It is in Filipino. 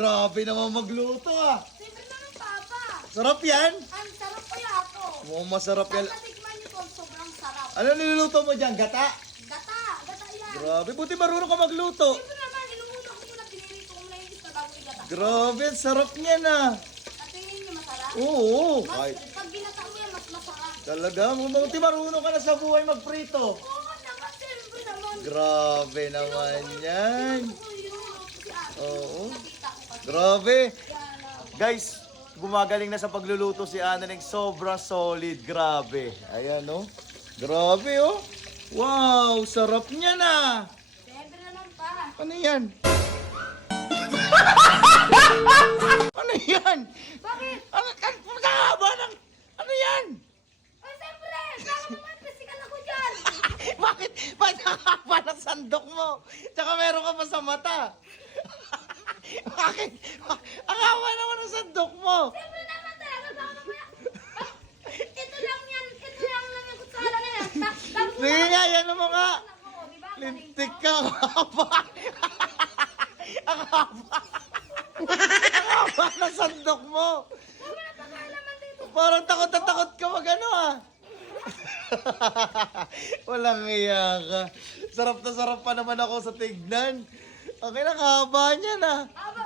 Grabe naman magluto ah. Siyempre naman, Papa. Sarap yan. Ang sarap kaya ako. Mukhang masarap yan. Natikman niyo to, sobrang sarap. Ano niluluto mo dyan? Gata? Gata, gata yan. Grabe, buti marunong ka magluto. Siyempre naman, inumuna ko muna, pinirito ko muna yung isda bago igata. Grabe, ang sarap niyan ah. At tingin niyo masarap? Oo. Mas, Ay, pag ginata mo yan, mas masarap. talaga, buti marunong ka na sa buhay magprito. Oo naman, siyempre naman. Grabe naman yan. Ako yun, si ate. Oo. Nakita ko kasi. Grabe. Guys, gumagaling na sa pagluluto si Ananing. Sobrang solid. Grabe. Ayan, oh. Grabe, oh. Wow, sarap niya na. Siyempre naman pa. Ano yan? ano yan? Bakit? Ano, ano, nakahaba ng... Ano yan? Ay, siyempre! Baka naman physical ako dyan! Bakit? Bakit nakahaba ng sandok mo? Tsaka meron ka pa sa mata. Bakit? Ang haba naman ng sandok mo. Siyempre naman talaga, baka mamaya... Ah, Ito lang yan, ito lang lang yung kutsara na yan. Ta- Tapos Sige nga, yan mo nga. ako, di ba? Lintik ka, ang haba. Ang haba. Ang haba ng sandok mo. Wala pa kaalaman dito. Parang takot na takot ka mag ano ah. Walang iya ka. Sarap na sarap pa naman ako sa tignan. Okay lang, haba niya na. Aba,